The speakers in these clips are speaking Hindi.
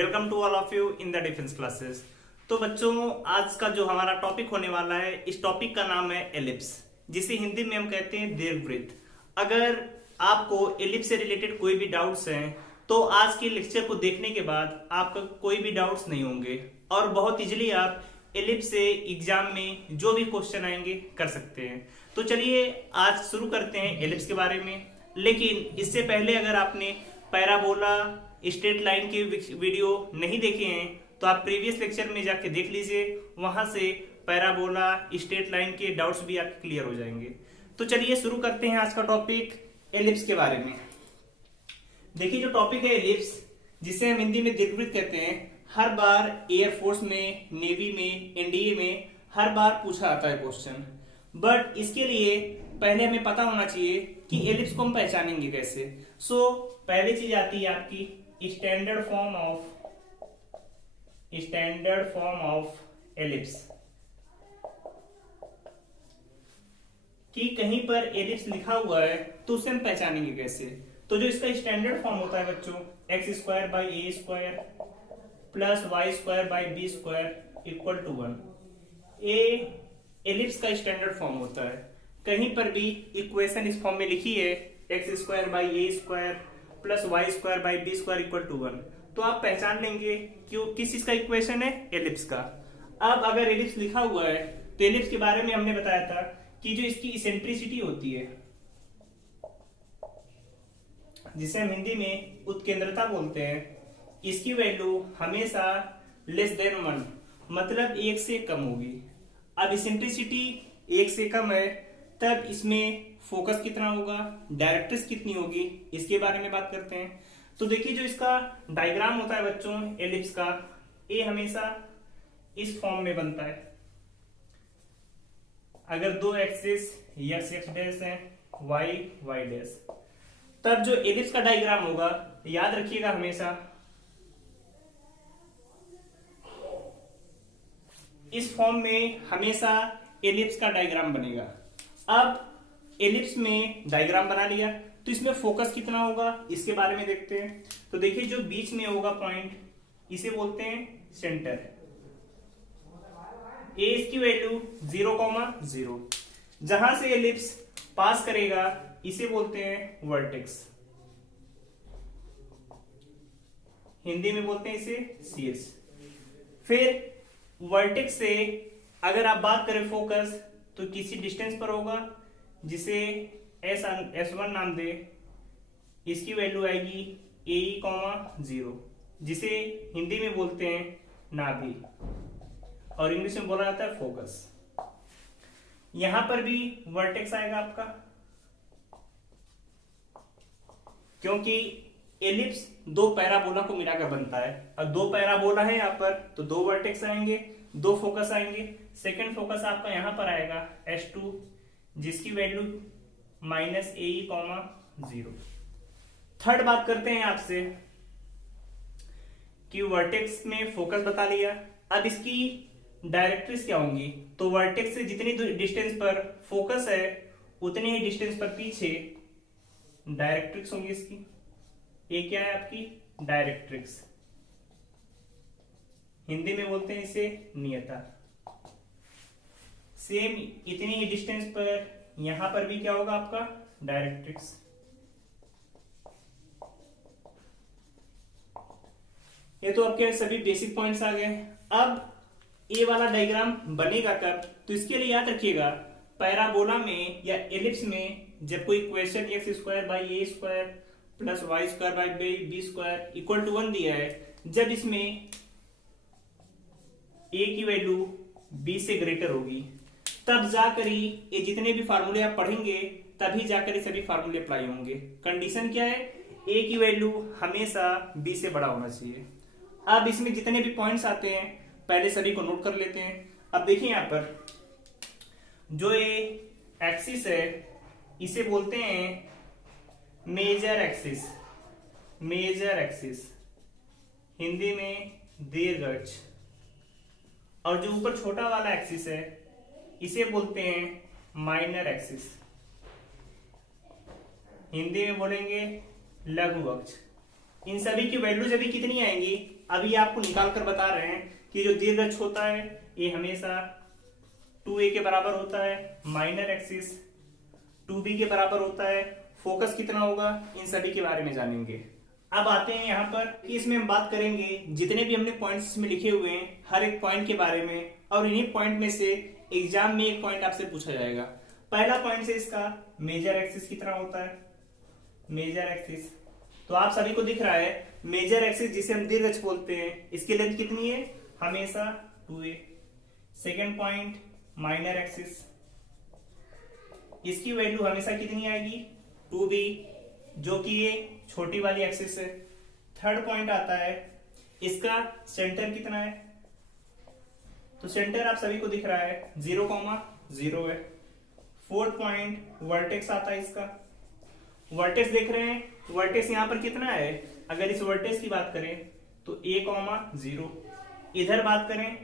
Welcome to all of you in the defence classes. तो बच्चों, आज का जो हमारा टॉपिक होने वाला है, इस टॉपिक का नाम है एलिप्स, जिसे हिंदी में हम कहते हैं दीर्घवृत्त। अगर आपको एलिप्स से रिलेटेड कोई भी डाउट्स हैं तो आज के लेक्चर को देखने के बाद आपका कोई भी डाउट्स नहीं होंगे और बहुत इजीली आप एलिप्स से एग्जाम में जो भी क्वेश्चन आएंगे कर सकते हैं। तो चलिए आज शुरू करते हैं एलिप्स के बारे में। लेकिन इससे पहले अगर आपने पैराबोला, स्ट्रेट लाइन के वीडियो नहीं देखे हैं तो आप प्रीवियस लेक्चर में जाके देख लीजिए, वहां से पैराबोला, स्ट्रेट लाइन के डाउट्स भी आपके क्लियर हो जाएंगे। तो चलिए शुरू करते हैं आज का टॉपिक एलिप्स के बारे में। देखिए, जो टॉपिक है एलिप्स, जिसे हम हिंदी में दीर्घवृत्त कहते हैं, हर बार एयरफोर्स में, नेवी में, एनडीए में हर बार पूछा आता है क्वेश्चन। बट इसके लिए पहले हमें पता होना चाहिए कि एलिप्स को हम पहचानेंगे कैसे। पहली चीज आती है आपकी स्टैंडर्ड फॉर्म ऑफ एलिप्स, कि कहीं पर एलिप्स लिखा हुआ है तो उसे हम पहचानेंगे कैसे। तो जो इसका स्टैंडर्ड फॉर्म होता है बच्चों, X square by A square plus Y square by B square equal to 1, ये एलिप्स का स्टैंडर्ड फॉर्म होता है। कहीं पर भी इक्वेशन इस फॉर्म में लिखी है x square by A square plus Y square by B square equal to 1, तो आप पहचान लेंगे क्यों किस चीज का इक्वेशन है, एलिप्स का। अब अगर एलिप्स लिखा हुआ है तो एलिप्स के बारे में हमने बताया था कि जो इसकी इसेंट्रिसिटी होती है, जिसे हम हिंदी में उत्केंद्रता बोलते हैं, इसकी वैल्यू हमेशा लेस देन 1, मतलब 1 से कम होगी। अब इसेंट्रिसिटी 1 से कम है तब इसमें फोकस कितना होगा, डायरेक्ट्रिक्स कितनी होगी, इसके बारे में बात करते हैं। तो देखिए, जो इसका डायग्राम होता है बच्चों एलिप्स का, ये हमेशा इस फॉर्म में बनता है। अगर दो एक्सिस एक्स एक्स डैश है, वाई वाई डैश, तब जो एलिप्स का डायग्राम होगा, याद रखिएगा हमेशा इस फॉर्म में हमेशा एलिप्स का डायग्राम बनेगा। अब एलिप्स में डायग्राम बना लिया तो इसमें फोकस कितना होगा, इसके बारे में देखते हैं। तो देखिए, जो बीच में होगा पॉइंट, इसे बोलते हैं सेंटर। ए इसकी वैल्यू 0,0, जहां से एलिप्स पास करेगा इसे बोलते हैं वर्टेक्स, हिंदी में बोलते हैं इसे सीएस। फिर वर्टेक्स से अगर आप बात करें फोकस, तो किसी डिस्टेंस पर होगा जिसे S1 नाम दे, इसकी वैल्यू आएगी AE,0, जिसे हिंदी में बोलते हैं नाभि और इंग्लिश में बोला जाता है फोकस। यहां पर भी वर्टेक्स आएगा आपका, क्योंकि एलिप्स दो पैराबोला को मिलाकर बनता है। और दो पैराबोला है यहाँ पर, तो दो वर्टेक्स आएंगे, दो फोकस आएंगे। सेकंड फोकस आपका यहां पर आएगा S2, जिसकी वैल्यू -AE,0। थर्ड बात करते हैं आपसे कि वर्टेक्स में फोकस बता लिया, अब इसकी डायरेक्ट्रिक्स क्या होंगी। तो वर्टेक्स से जितनी डिस्टेंस पर फोकस है उतनी ही डिस्टेंस पर पीछे डायरेक्ट्रिक्स होंगी इसकी। ये क्या है आपकी डायरेक्ट्रिक्स, हिंदी में बोलते हैं इसे नियता। सेम इतनी ही डिस्टेंस पर यहां पर भी क्या होगा आपका डायरेक्ट्रिक्स। ये तो आपके सभी बेसिक पॉइंट्स आ गए। अब ये वाला डायग्राम बनेगा कब, तो इसके लिए याद रखिएगा, पैराबोला में या एलिप्स में जब कोई equation X square by A square plus Y square by B square equal to 1 दिया है, जब इसमें ए की वैल्यू बी से ग्रेटर होगी, तब जाकर ही ये जितने भी फार्मूले आप पढ़ेंगे तभी जाकर ये सभी फार्मूले अप्लाई होंगे। कंडीशन क्या है, ए की वैल्यू हमेशा बी से बड़ा होना चाहिए। अब इसमें जितने भी पॉइंट्स आते हैं पहले सभी को नोट कर लेते हैं। अब देखिए, यहां पर जो ये एक्सिस है इसे बोलते हैं मेजर एक्सिस, हिंदी में दीर्घ अक्ष। और जो ऊपर छोटा वाला एक्सिस है इसे बोलते हैं माइनर एक्सिस, हिंदी में बोलेंगे लघु अक्ष। इन सभी की वैल्यू जब कितनी आएंगी, अभी आपको निकाल कर बता रहे हैं कि जो दीर्घ होता है ये हमेशा 2a के बराबर होता है, माइनर एक्सिस 2b के बराबर होता है, फोकस कितना होगा, इन सभी के बारे में जानेंगे। अब आते हैं यहाँ पर कि इसमें हम बात करेंगे जितने भी हमने पॉइंट्स में लिखे हुए हैं हर एक पॉइंट के बारे में, और इन्हीं पॉइंट में से एग्जाम में एक पॉइंट आपसे पूछा जाएगा। पहला पॉइंट से इसका मेजर एक्सिस कितना होता है, मेजर एक्सिस तो आप सभी को दिख रहा है मेजर एक्सिस जिसे हम दीर्घ बोलते हैं, इसकी लेंथ कितनी है, हमेशा 2a। Second point minor axis, इसकी वैल्यू हमेशा कितनी आएगी, 2b, जो कि ये छोटी वाली एक्सिस है। थर्ड पॉइंट आता है इसका सेंटर कितना है, तो सेंटर आप सभी को दिख रहा है 0,0 है। फोर्थ पॉइंट वर्टेक्स आता है इसका, वर्टेक्स देख रहे हैं, वर्टेक्स यहां पर कितना है, अगर इस वर्टेक्स की बात करें तो a,0, इधर बात करें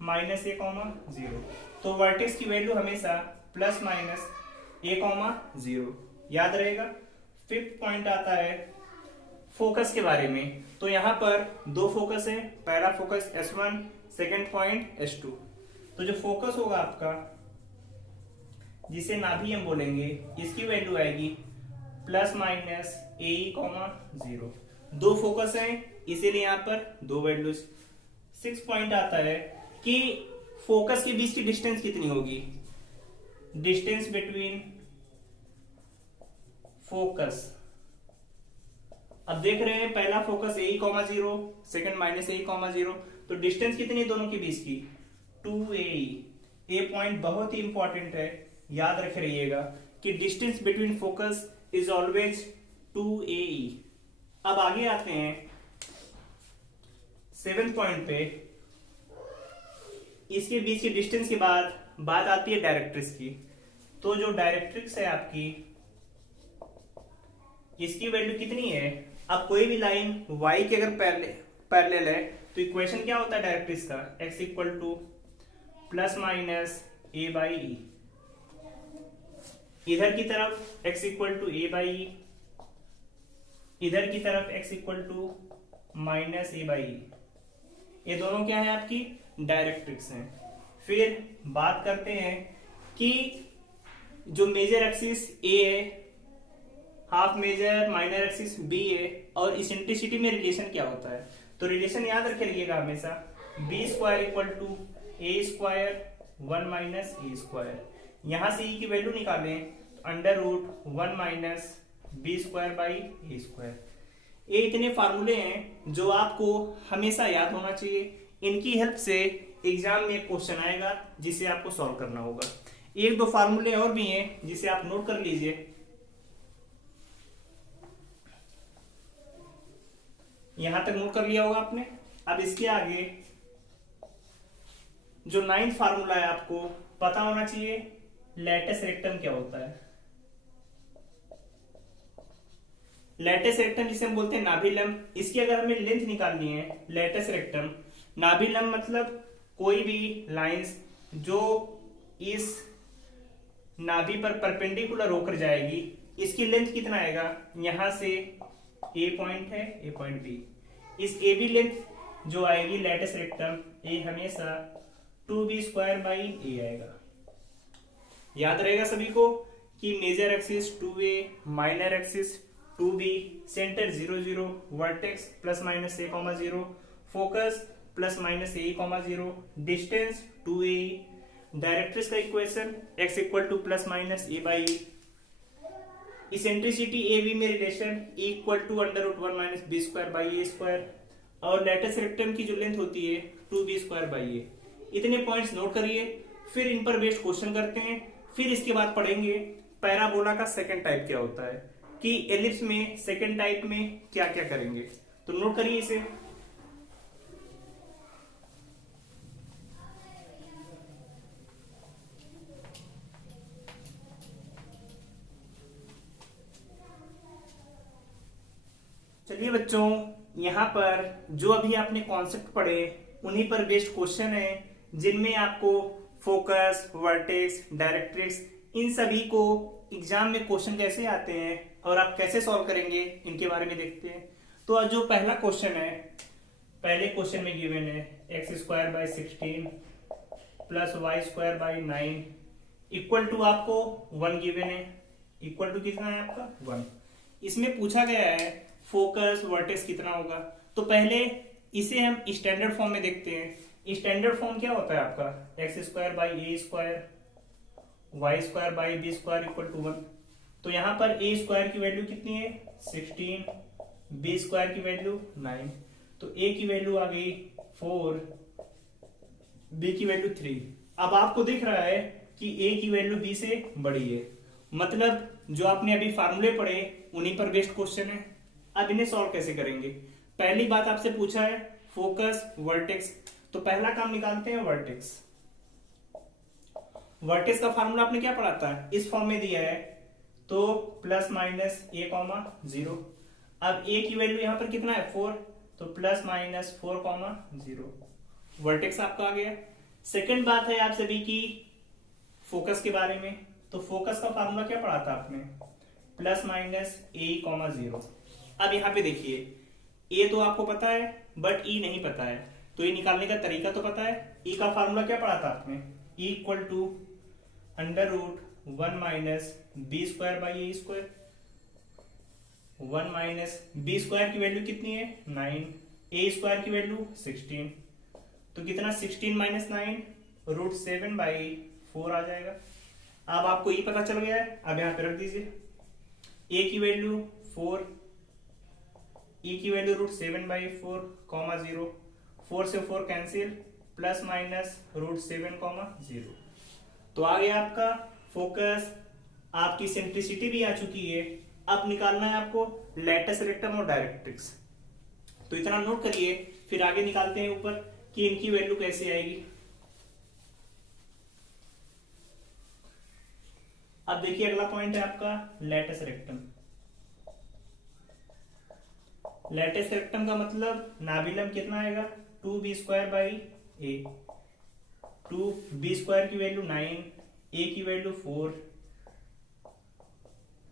-a,0, तो वर्टेक्स की वैल्यू हमेशा ±a,0 याद रहेगा। फिफ्थ पॉइंट आता है फोकस के बारे में, तो यहां पर दो फोकस है, पहला focus S1, second point S2। तो जो फोकस होगा आपका जिसे नाभि हम बोलेंगे, इसकी वैल्यू आएगी ±AE,0। दो फोकस है इसीलिए यहां पर दो वैल्यूज। सिक्स पॉइंट आता है कि फोकस के बीच की डिस्टेंस कितनी होगी, डिस्टेंस बिटवीन फोकस। अब देख रहे हैं पहला फोकस AE,0, सेकंड -AE,0, तो डिस्टेंस कितनी है दोनों के बीच की, 2AE। ये पॉइंट बहुत ही इंपॉर्टेंट है, याद रख रहिएगा कि distance between focus is always 2AE। अब आगे आते हैं सेवेंथ पॉइंट पे, इसके बीच की डिस्टेंस के बाद बात आती है डायरेक्ट्रिक्स की। तो जो डायरेक्ट्रिक्स है आपकी, इसकी वैल्यू कितनी है, अब कोई भी लाइन y के अगर पैरेलल है तो इक्वेशन क्या होता है डायरेक्ट्रिक्स का, x ±a/e। इधर की तरफ x a/e, इधर की तरफ x -a/e। ये दोनों क्या है आपकी डायरेक्ट्रिक्स हैं। फिर बात करते हैं कि जो मेजर एक्सिस a है, half major minor axis b है, और इसेंट्रिसिटी में रिलेशन क्या होता है, तो रिलेशन याद रखे रहिएगा हमेशा, b² = a² 1 - a²। यहां से e की वैल्यू निकालें तो √1 - b²/a²। ये इतने फार्मूले हैं जो आपको हमेशा याद होना चाहिए, इनकी हेल्प से एग्जाम में क्वेश्चन आएगा जिसे आपको सॉल्व करना होगा। एक दो फार्मूले और भी हैं जिसे आप नोट कर लीजिए, यहां तक नोट कर लिया होगा आपने। अब इसके आगे जो 9th फार्मूला है आपको पता होना चाहिए, लैटिस रेक्टम क्या होता है। लैटिस रेक्टम जिसे हम बोलते हैं नाभिलंब, इसकी अगर हमें लेंथ निकालनी है, लैटिस रेक्टम नाभिलंब मतलब कोई भी लाइंस जो इस नाभि पर परपेंडिकुलर होकर जाएगी, इसकी लेंथ कितना आएगा, यहां से ए पॉइंट है, ए पॉइंट बी, इस ए बी लेंथ जो आएगी लैटिस रेक्टम, ये हमेशा 2b² आएगा। याद रहेगा सभी को कि major axis 2a, minor axis 2b, center 0 0, vertex ±a,0, focus ±a,0, distance 2a, directrix का equation x ±a/e, eccentricity AB में रिलेशन E √1 - b²/a², और लैटिस रेक्टम की जो लेंथ होती है 2b²/a। इतने पॉइंट्स नोट करिए, फिर इन पर बेस्ड क्वेश्चन करते हैं। फिर इसके बाद पढ़ेंगे पैराबोला का सेकंड टाइप क्या होता है, कि एलिप्स में सेकंड टाइप में क्या क्या करेंगे, तो नोट करिए इसे। चलिए बच्चों, यहाँ पर जो अभी आपने कॉन्सेप्ट पढ़े उन्हीं पर बेस्ड क्वेश्चन है, जिनमें आपको फोकस, वर्टेक्स, डायरेक्ट्रिक्स, इन सभी को एग्जाम में क्वेश्चन कैसे आते हैं और आप कैसे सॉल्व करेंगे, इनके बारे में देखते हैं। तो जो पहला क्वेश्चन है पहले क्वेश्चन में गिवन है x square by 16 plus Y square by 9 equal to आपको 1 गिवन है। इक्वल टू कितना है आपका 1। इसमें पूछा गया है फोकस वर्टेक्स कितना होगा। तो पहले इसे हम स्टैंडर्ड फॉर्म में देखते हैं। स्टैंडर्ड फॉर्म क्या होता है आपका x square by A square y square by B square equal to 1। तो यहाँ पर ए स्क्वायर की वैल्यू कितनी है 16, बी स्क्वायर की वैल्यू 9, तो ए की वैल्यू आ गई 4, बी की वैल्यू 3। अब आपको दिख रहा है कि ए की वैल्यू बी से बड़ी है, मतलब जो आपने अभी फार्मूले पढ़े उन्हीं पर बेस्ड क्वेश्चन है। अब इन्हें सॉल्व कैसे करेंगे। पहली बात आपसे पूछा है फोकस वर्टेक्स, तो पहला काम निकालते हैं वर्टेक्स। वर्टेक्स का फार्मूला आपने क्या पढ़ा था, इस फॉर्म में दिया है, तो प्लस माइनस ए कॉमा 0। अब ए की वैल्यू यहां पर कितना है 4, तो प्लस माइनस 4 कॉमा 0, वर्टेक्स आपका आ गया। सेकंड बात है आप सभी की फोकस के बारे में, तो फोकस का फार्मूला क्या पढ़ा था आपने, प्लस माइनस ए कॉमा 0। अब यहाँ पे देखिए ए तो आपको पता है बट ई नहीं पता है, तो ये निकालने का तरीका तो पता है। ई का फार्मूला क्या पढ़ा था आपने, e equal to under root 1 minus b square by A square. 1 minus b square की वैल्यू कितनी है 9, ए स्क्वायर की वैल्यू 16, तो कितना 16 माइनस 9 रूट 7 बाई 4 आ जाएगा। अब आपको ई पता चल गया है, अब यहाँ पे रख दीजिए ए की वैल्यू 4, ई की वैल्यू रूट 7 बाई 4 कॉमा 0, 4 से 4 cancel, plus minus root 7 comma 0। तो आ गया आपका फोकस, आपकी सेंट्रिसिटी भी आ चुकी है। अब निकालना है आपको लैटिस रेक्टम और डायरेक्ट्रिक्स, तो इतना नोट करिए, फिर आगे निकालते हैं ऊपर कि इनकी वैल्यू कैसे आएगी। अब देखिए अगला पॉइंट है आपका लैटिस रेक्टम। लैटिस रेक्टम का मतलब नाभिलम कितना आएगा 2b square by A, 2b square की वैल्यू 9, ए की वैल्यू 4,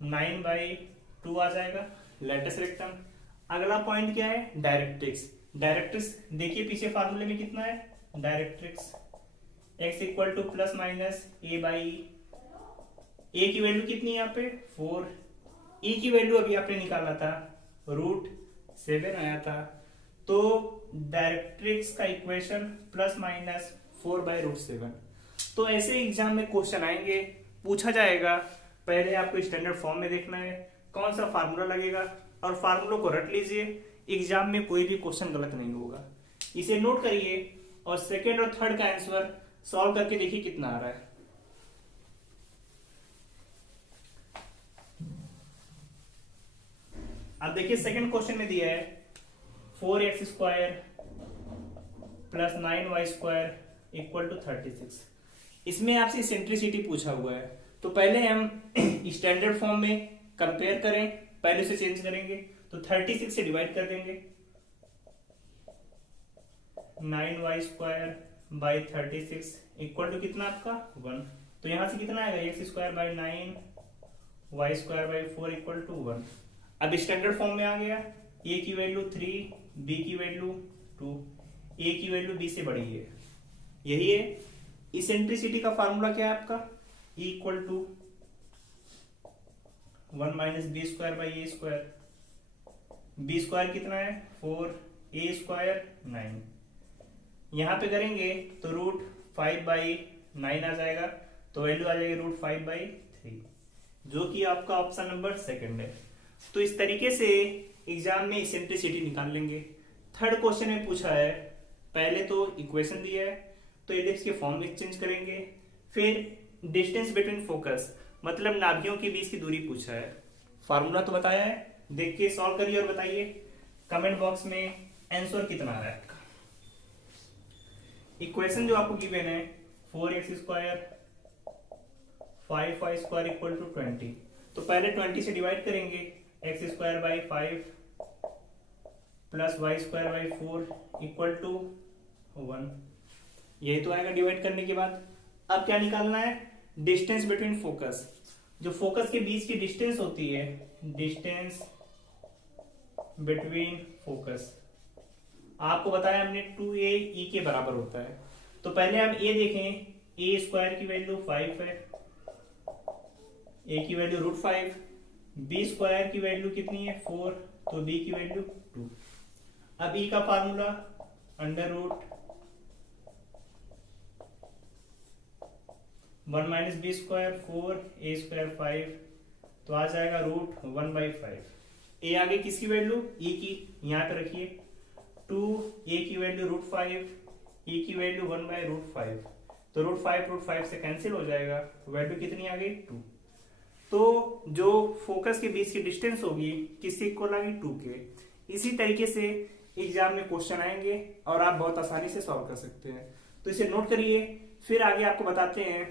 9 बाई 2 आ जाएगा लैटिस रेक्टम। अगला पॉइंट क्या है डायरेक्ट्रिक्स। डायरेक्ट्रिक्स देखिए पीछे फार्मूले में कितना है directrix x equal to plus minus A by, A की वैल्यू कितनी है यहाँ पे 4, ई की वैल्यू अभी आपने निकाला था रूट 7 आया था, तो डायरेक्ट्रिक्स का equation plus minus 4 by root 7। तो ऐसे एग्जाम में क्वेश्चन आएंगे, पूछा जाएगा, पहले आपको स्टैंडर्ड फॉर्म में देखना है कौन सा फार्मूला लगेगा और फार्मूलों को रट लीजिए, एग्जाम में कोई भी क्वेश्चन गलत नहीं होगा। इसे नोट करिए और सेकेंड और थर्ड का आंसर सॉल्व करके देखिए कितना आ रहा है। अब देखिए सेकंड क्वेश्चन में दिया है 4x square plus 9y square equal to 36। इसमें आपसे सेंट्रिसिटी पूछा हुआ है, तो पहले हम स्टैंडर्ड फॉर्म में कंपेयर करें, पहले से चेंज करेंगे, तो 36 से डिवाइड कर देंगे 9y square by 36 equal to कितना आपका 1, तो यहां से कितना आएगा x square by 9 y square by 4 equal to 1। अब स्टैंडर्ड फॉर्म में आ गया, a की वैल्यू 3, b की वैल्यू 2, a की वैल्यू b से बड़ी है, यही है। इसेंट्रिसिटी का फार्मूला क्या है आपका e equal to 1 minus b square by A square, b square कितना है 4, ए स्क्वायर 9, यहां पे करेंगे तो रूट 5 बाई 9 आ जाएगा, तो वैल्यू आ जाएगी रूट 5 बाई 3, जो कि आपका ऑप्शन नंबर सेकंड है। तो इस तरीके से एग्जाम में इसेंट्रिसिटी निकाल लेंगे। थर्ड क्वेश्चन में पूछा है, पहले तो इक्वेशन दिया है तो एलिप्स के फॉर्म में चेंज करेंगे, फिर डिस्टेंस बिटवीन फोकस मतलब नाभियों के बीच की दूरी पूछा है, फार्मूला तो बताया है, देख के सॉल्व करिए और बताइए कमेंट बॉक्स में आंसर कितना आ रहा है आपका। इक्वेशन जो आपको गिवन है 4x square 5y square equal to 20, तो पहले 20 से डिवाइड करेंगे x square by 5 plus Y square by 4 equal to 1, यही तो आएगा डिवाइड करने के बाद। अब क्या निकालना है डिस्टेंस बिटवीन फोकस, जो फोकस के बीच की डिस्टेंस होती है, डिस्टेंस बिटवीन फोकस, आपको बताया हमने 2a के बराबर होता है। तो पहले हम a देखें, a स्क्वायर की वैल्यू 5 है, a की वैल्यू √5, b स्क्वायर की वैल्यू कितनी है 4, तो b की वैल्यू 2। अब e का formula √1 - b square 4, a square 5, तो आ जाएगा √1/5। a आगे किसकी वैल्यू, e की, यहाँ पे रखिए 2a की वैल्यू √5, e की वैल्यू 1/√5, तो √5 से कैंसिल हो जाएगा, वैल्यू कितनी आ गई 2। तो जो फोकस के बीच की डिस्टेंस होगी किससे इक्वल आ गई 2 के। इसी तरीके से एग्जाम में क्वेश्चन आएंगे और आप बहुत आसानी से सॉल्व कर सकते हैं, तो इसे नोट करिए। फिर आगे आपको बताते हैं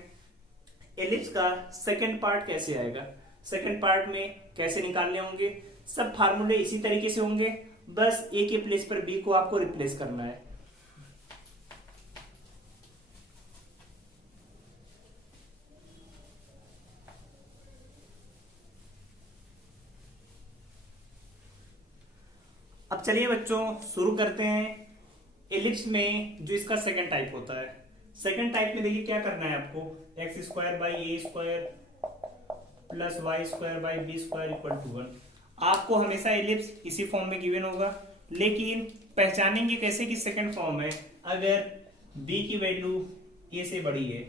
एलिप्स का सेकंड पार्ट कैसे आएगा, सेकंड पार्ट में कैसे निकालने होंगे। सब फार्मूले इसी तरीके से होंगे, बस ए के प्लेस पर बी को आपको रिप्लेस करना है। अब चलिए बच्चों शुरू करते हैं। एलिप्स में जो इसका सेकंड टाइप होता है, सेकंड टाइप में देखिए क्या करना है आपको, x² + a² + y² / b² = 1। आपको हमेशा एलिप्स इसी फॉर्म में गिवन होगा, लेकिन पहचानेंगे कैसे कि सेकंड फॉर्म है। अगर b की वैल्यू a से बड़ी है,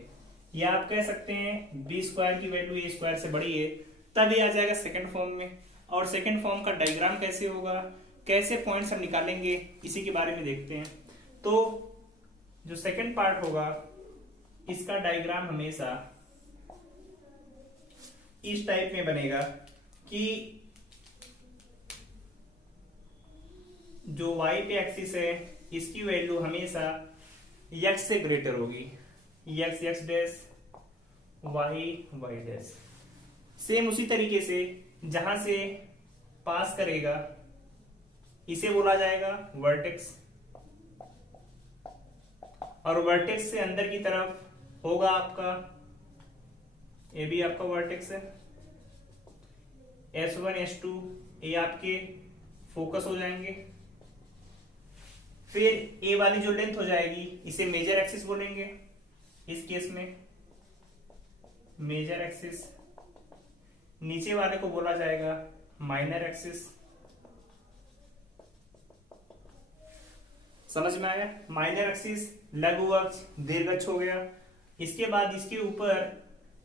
या आप कह सकते हैं b² की वैल्यू a² से बड़ी है, तब ये आ जाएगा सेकंड फॉर्म में। और सेकंड फॉर्म का डायग्राम कैसे होगा, कैसे पॉइंट्स हम निकालेंगे, इसी के बारे में देखते हैं। तो जो सेकंड पार्ट होगा इसका डायग्राम हमेशा इस टाइप में बनेगा कि जो y पे एक्सिस है इसकी वैल्यू हमेशा x से ग्रेटर होगी, x dash, y dash. Same उसी तरीके से जहां से पास करेगा इसे बोला जाएगा वर्टेक्स, और वर्टेक्स से अंदर की तरफ होगा आपका, ये भी आपका वर्टेक्स है, S1 S2 ये आपके फोकस हो जाएंगे। फिर ए वाली जो लेंथ हो जाएगी इसे मेजर एक्सिस बोलेंगे, इस केस में मेजर एक्सिस। नीचे वाले को बोला जाएगा माइनर एक्सिस। समझ में आया, माइनर एक्सिस लघु अक्ष, दीर्घ अक्ष हो गया। इसके बाद इसके ऊपर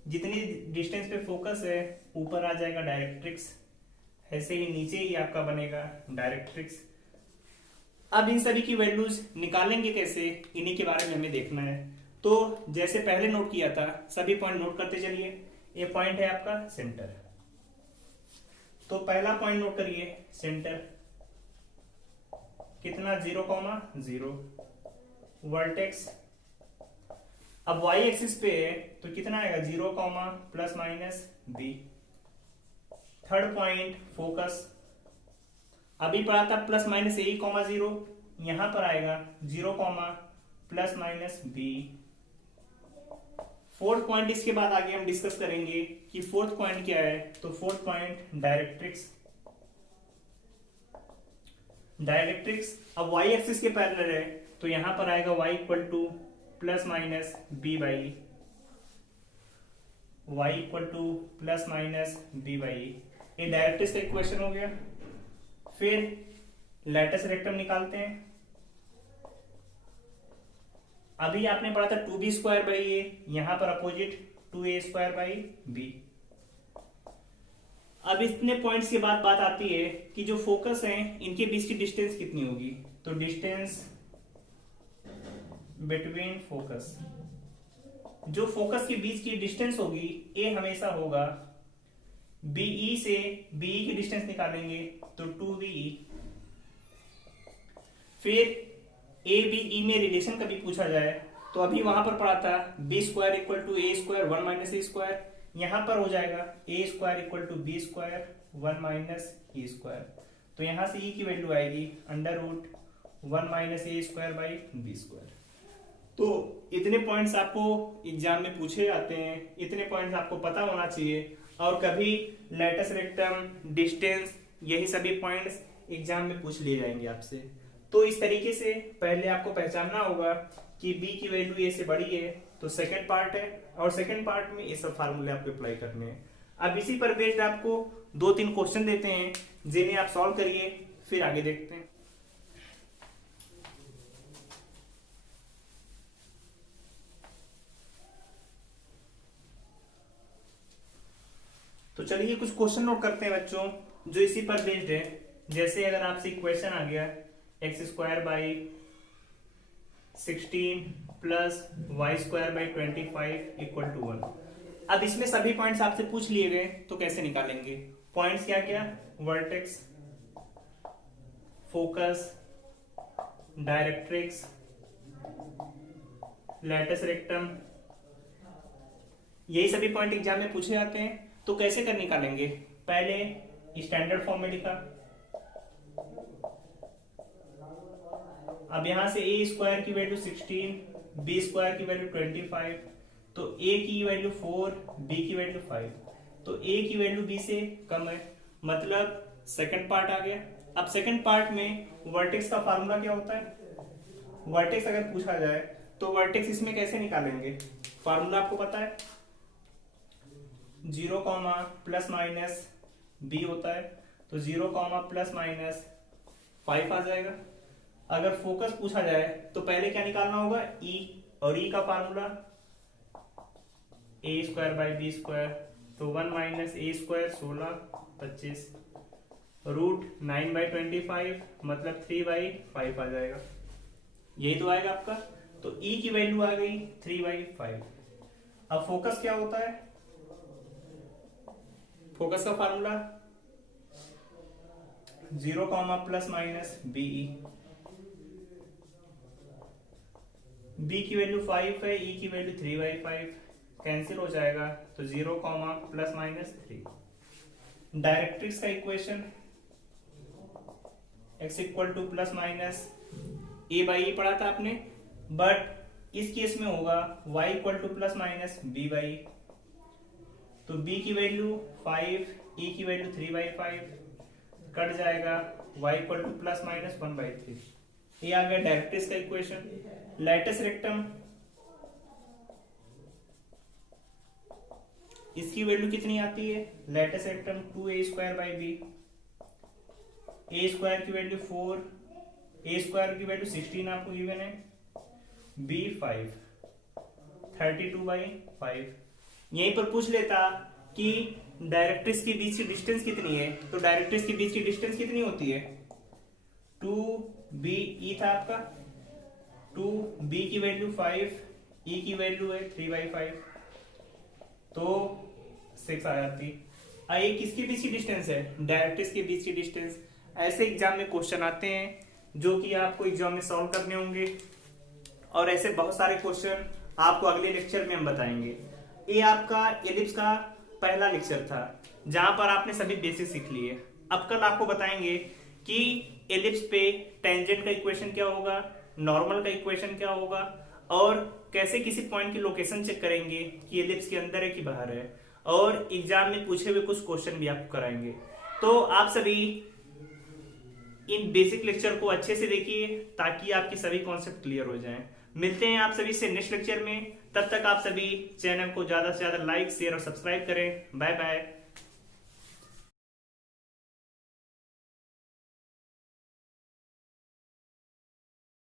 जितनी डिस्टेंस पे फोकस है ऊपर आ जाएगा डायरेक्ट्रिक्स, ऐसे ही नीचे ही आपका बनेगा डायरेक्ट्रिक्स। अब इन सभी की वैल्यूज निकालेंगे कैसे, इन्हीं के बारे में हमें देखना है। तो जैसे पहले नोट किया था सभी पॉइंट नोट करते चलिए। ये पॉइंट है आपका सेंटर, तो पहला पॉइंट नोट करिए सेंटर, कितना 0,0 वर्टेक्स। अब y एक्सिस पे है तो कितना आएगा 0, ± b। थर्ड पॉइंट फोकस, अभी पढ़ा था ±a,0, यहां पर आएगा 0, ± b। फोर्थ पॉइंट इसके बाद आगे हम डिस्कस करेंगे कि फोर्थ पॉइंट क्या है। तो फोर्थ पॉइंट डायरेक्ट्रिक्स, डायरेक्ट्रिक्स अब y एक्सिस के पैरेलल है तो यहां पर आएगा y = ±b/, y = ±b/, ये डायरेक्ट्रिक्स का इक्वेशन हो गया। फिर लैटिस रेक्टम निकालते हैं। अभी आपने पढ़ा था 2b²/a, यहां पर अपोजिट 2a²/b। अब इतने पॉइंट्स के बाद बात आती है कि जो फोकस हैं इनके बीच की डिस्टेंस कितनी होगी। तो डिस्टेंस बिटवीन फोकस, जो फोकस के बीच की डिस्टेंस होगी ए हमेशा होगा बीई से, बीई की डिस्टेंस निकालेंगे तो 2be। फिर ए बी ई में रिलेशन कभी पूछा जाए तो अभी वहां पर पढ़ा था b² = a², 1 - a², यहां पर हो जाएगा a² = b², 1 - e²। तो यहां से e की वैल्यू आएगी √1 - a²/b²। तो इतने पॉइंट्स आपको एग्जाम में पूछे जाते हैं, इतने पॉइंट्स आपको पता होना चाहिए। और कभी लैटिस रेक्टम, डिस्टेंस, यही सभी पॉइंट्स एग्जाम में पूछ लिए जाएंगे आपसे। तो इस तरीके से पहले आपको पहचानना होगा कि बी की वैल्यू ए से बड़ी है, तो सेकंड पार्ट है, और सेकंड पार्ट में ये सब फार्मूले आपको अप्लाई करने हैं। अब इसी पर बेस्ड आपको 2-3 क्वेश्चन देते हैं, जिन्हें आप सॉल्व करिए, फिर आगे देखते हैं। तो चलिए कुछ क्वेश्चन नोट करते हैं बच्चों, जो इसी पर बेस्ड है। जैसे अगर आपसे क्वेश्चन आ गया x² / 16 + y² / 25 = 1। अब इसमें सभी पॉइंट्स आपसे पूछ लिए गए, तो कैसे निकालेंगे? पॉइंट्स क्या क्या? Vertex, focus, directrix, lattice rectum, यही सभी पॉइंट एग्जाम में पूछे जाते हैं। तो कैसे कर निकालेंगे? पहले स्टैंडर्ड फॉर्म में लिखा, अब यहां से a² की वैल्यू 16, b² की वैल्यू 25, तो a की वैल्यू 4, b की वैल्यू 5, तो a की वैल्यू b से कम है, मतलब सेकंड पार्ट आ गया। अब सेकंड पार्ट में वर्टेक्स का फार्मूला क्या होता है? वर्टेक्स अगर पूछा जाए तो वर्टेक्स इसमें कैसे निकालेंगे? फार्मूला आपको पता है, 0, ± b होता है, तो 0, ±5 आ जाएगा। अगर फोकस पूछा जाए तो पहले क्या निकालना होगा? e, और e का फार्मूला a² / b², तो 1 - a² 16, 25, √9/25 मतलब 3/5 आ जाएगा। यही तो आएगा आपका। तो e की वैल्यू आ गई 3/5। अब फोकस क्या होता है? फोकस का फार्मूला 0, ± be, b की वैल्यू 5 है, e की वैल्यू 3/5, कैंसिल हो जाएगा, तो 0, ±3। डायरेक्ट्रिक्स का इक्वेशन x ± a/e पढ़ा था आपने, बट इस केस में होगा y ± b/e, तो b की वैल्यू 5, e की वैल्यू 3/5, कट जाएगा, y ± 1/3। ये आ गया डायरेक्ट्रिक्स का इक्वेशन। लैटिस रेक्टम, इसकी वैल्यू कितनी आती है? Lattice rectum 2a² / b, a² की वैल्यू 4, a² की वैल्यू 16 आपको गिवन है, b 5, 32/5। यहीं पर पूछ लेता कि डायरेक्ट्रिक्स के बीच की डिस्टेंस कितनी है, तो डायरेक्ट्रिक्स के बीच की डिस्टेंस कितनी होती है? 2be था आपका, 2b की वैल्यू 5, e की वैल्यू है 3/5, तो 6 आ जाती। ये किसके बीच की डिस्टेंस है? डायरेक्ट्रिक्स के बीच की डिस्टेंस। ऐसे एग्जाम में क्वेश्चन आते हैं जो कि आपको एग्जाम में सॉल्व करने होंगे, और ऐसे बहुत सारे क्वेश्चन आपको अगले लेक्चर में हम बताएंगे। ये आपका एलिप्स का पहला लेक्चर था, जहां पर आपने सभी बेसिक सीख लिए। अब कल आपको बताएंगे कि एलिप्स पे टेंजेंट का इक्वेशन क्या होगा, नॉर्मल का इक्वेशन क्या होगा, और कैसे किसी पॉइंट की लोकेशन चेक करेंगे कि एलिप्स के अंदर है कि बाहर है, और एग्जाम में पूछे हुए कुछ क्वेश्चन भी आपको कराएंगे। तो आप सभी इन बेसिक लेक्चर को अच्छे से देखिए, ताकि आपके सभी कॉन्सेप्ट क्लियर हो जाएं। मिलते हैं आप सभी से नेक्स्ट लेक्चर में। तब तक आप सभी चैनल को ज्यादा से ज्यादा लाइक, शेयर और सब्सक्राइब करें। Bye bye.